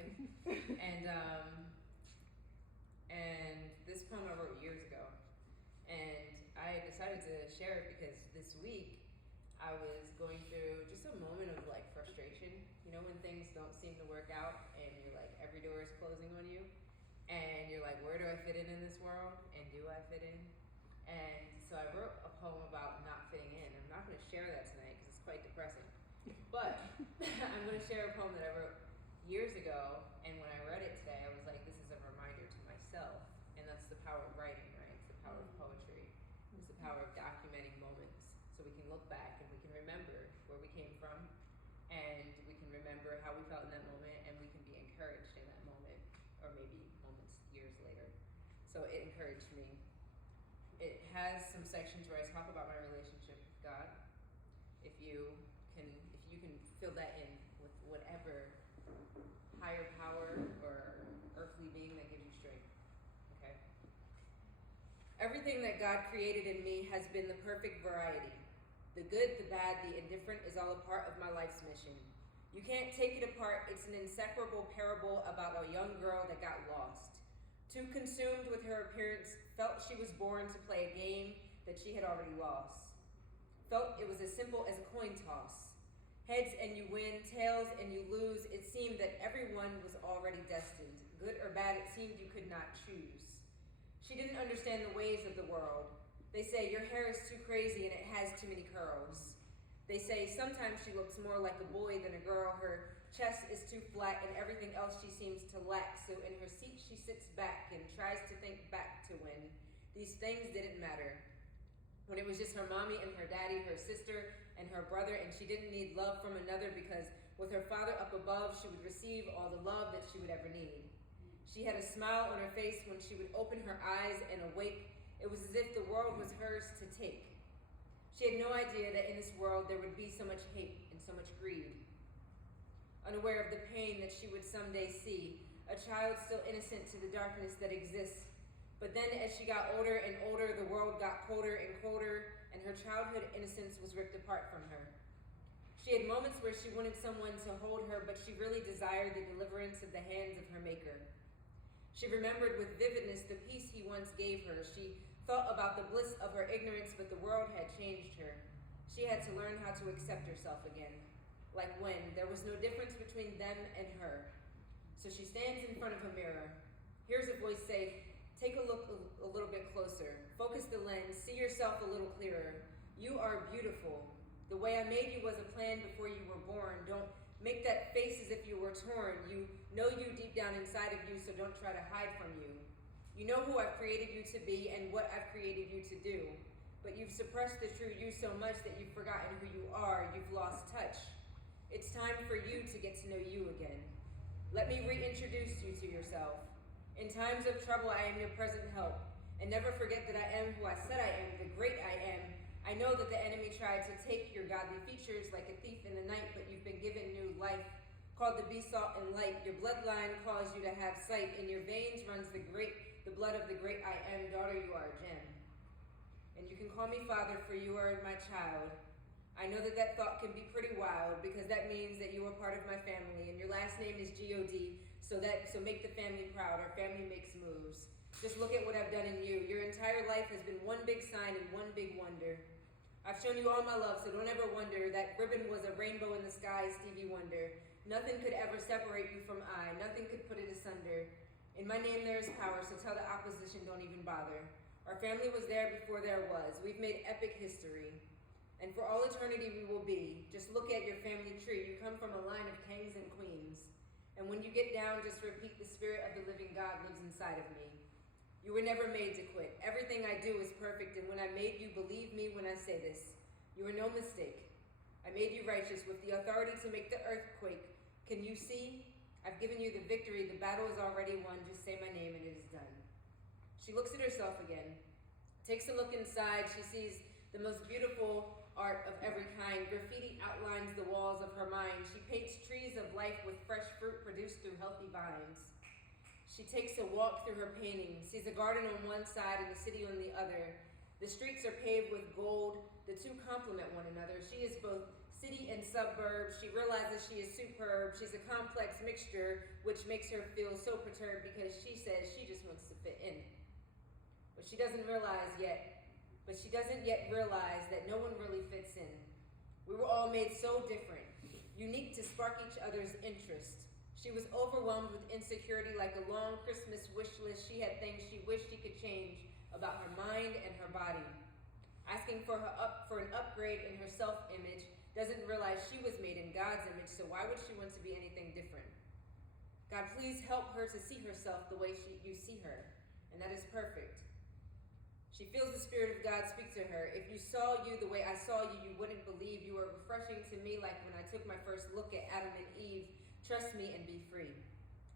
again. And this poem I wrote years ago. And I decided to share it because this week I was going through just a moment of like frustration. You know, when things don't seem to work out and you're like, every door is closing on you. And you're like, where do I fit in this world? And do I fit in? And so I wrote a poem about not fitting in. I'm not going to share that tonight because it's quite depressing. But I'm going to share a poem that I wrote years ago. And when I read it today, I was like, this is a reminder to myself. And that's the power of writing, right? It's the power of poetry. It's the power of documenting moments. So we can look back and we can remember where we came from. And we can remember how we felt in that moment. And we can be encouraged in that moment. Or maybe moments years later. So it encouraged me. It has some sections where I talk about my relationship with God. If you can fill that in with whatever higher power or earthly being that gives you strength. Okay? Everything that God created in me has been the perfect variety. The good, the bad, the indifferent is all a part of my life's mission. You can't take it apart. It's an inseparable parable about a young girl that got lost. Too consumed with her appearance, felt she was born to play a game that she had already lost. Felt it was as simple as a coin toss. Heads and you win, tails and you lose. It seemed that everyone was already destined. Good or bad, it seemed you could not choose. She didn't understand the ways of the world. They say your hair is too crazy and it has too many curls. They say sometimes she looks more like a boy than a girl. Her chest is too flat and everything else she seems to lack. So in her seat she sits back and tries to think back to when these things didn't matter. When it was just her mommy and her daddy, her sister and her brother, and she didn't need love from another because with her father up above, she would receive all the love that she would ever need. She had a smile on her face when she would open her eyes and awake. It was as if the world was hers to take. She had no idea that in this world there would be so much hate and so much greed. Unaware of the pain that she would someday see, a child still innocent to the darkness that exists. But then as she got older and older, the world got colder and colder, and her childhood innocence was ripped apart from her. She had moments where she wanted someone to hold her, but she really desired the deliverance of the hands of her maker. She remembered with vividness the peace he once gave her. She thought about the bliss of her ignorance, but the world had changed her. She had to learn how to accept herself again. Like when there was no difference between them and her. So she stands in front of a mirror, hears a voice say, take a look a little bit closer. Focus the lens, see yourself a little clearer. You are beautiful. The way I made you was a plan before you were born. Don't make that face as if you were torn. You know you deep down inside of you, so don't try to hide from you. You know who I've created you to be and what I've created you to do. But you've suppressed the true you so much that you've forgotten who you are. You've lost touch. It's time for you to get to know you again. Let me reintroduce you to yourself. In times of trouble, I am your present help. And never forget that I am who I said I am, the great I am. I know that the enemy tried to take your godly features like a thief in the night, but you've been given new life, called to be salt and light. Your bloodline caused you to have sight. In your veins runs the blood of the great I am. Daughter, you are a gem. And you can call me Father, for you are my child. I know that that thought can be pretty wild because that means that you are part of my family and your last name is G-O-D, so make the family proud. Our family makes moves. Just look at what I've done in you. Your entire life has been one big sign and one big wonder. I've shown you all my love, so don't ever wonder. That ribbon was a rainbow in the sky, Stevie Wonder. Nothing could ever separate you from I. Nothing could put it asunder. In my name there is power, so tell the opposition don't even bother. Our family was there before there was. We've made epic history. And for all eternity we will be. Just look at your family tree. You come from a line of kings and queens. And when you get down, just repeat, the spirit of the living God lives inside of me. You were never made to quit. Everything I do is perfect, and when I made you, believe me when I say this. You are no mistake. I made you righteous with the authority to make the earth quake. Can you see? I've given you the victory. The battle is already won. Just say my name and it is done. She looks at herself again. Takes a look inside. She sees the most beautiful art of every kind. Graffiti outlines the walls of her mind. She paints trees of life with fresh fruit produced through healthy vines. She takes a walk through her painting, sees a garden on one side and the city on the other. The streets are paved with gold. The two complement one another. She is both city and suburb. She realizes she is superb. She's a complex mixture, which makes her feel so perturbed because she says she just wants to fit in. But she doesn't yet realize that no one really fits in. We were all made so different, unique to spark each other's interest. She was overwhelmed with insecurity like a long Christmas wish list. She had things she wished she could change about her mind and her body. Asking for an upgrade in her self-image, doesn't realize she was made in God's image, so why would she want to be anything different? God, please help her to see herself the way you see her, and that is perfect. She feels the Spirit of God speak to her. If you saw you the way I saw you, you wouldn't believe. You are refreshing to me like when I took my first look at Adam and Eve. Trust me and be free.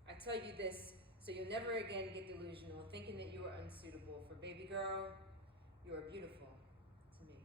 I tell you this so you'll never again get delusional, thinking that you are unsuitable. For baby girl, you are beautiful to me.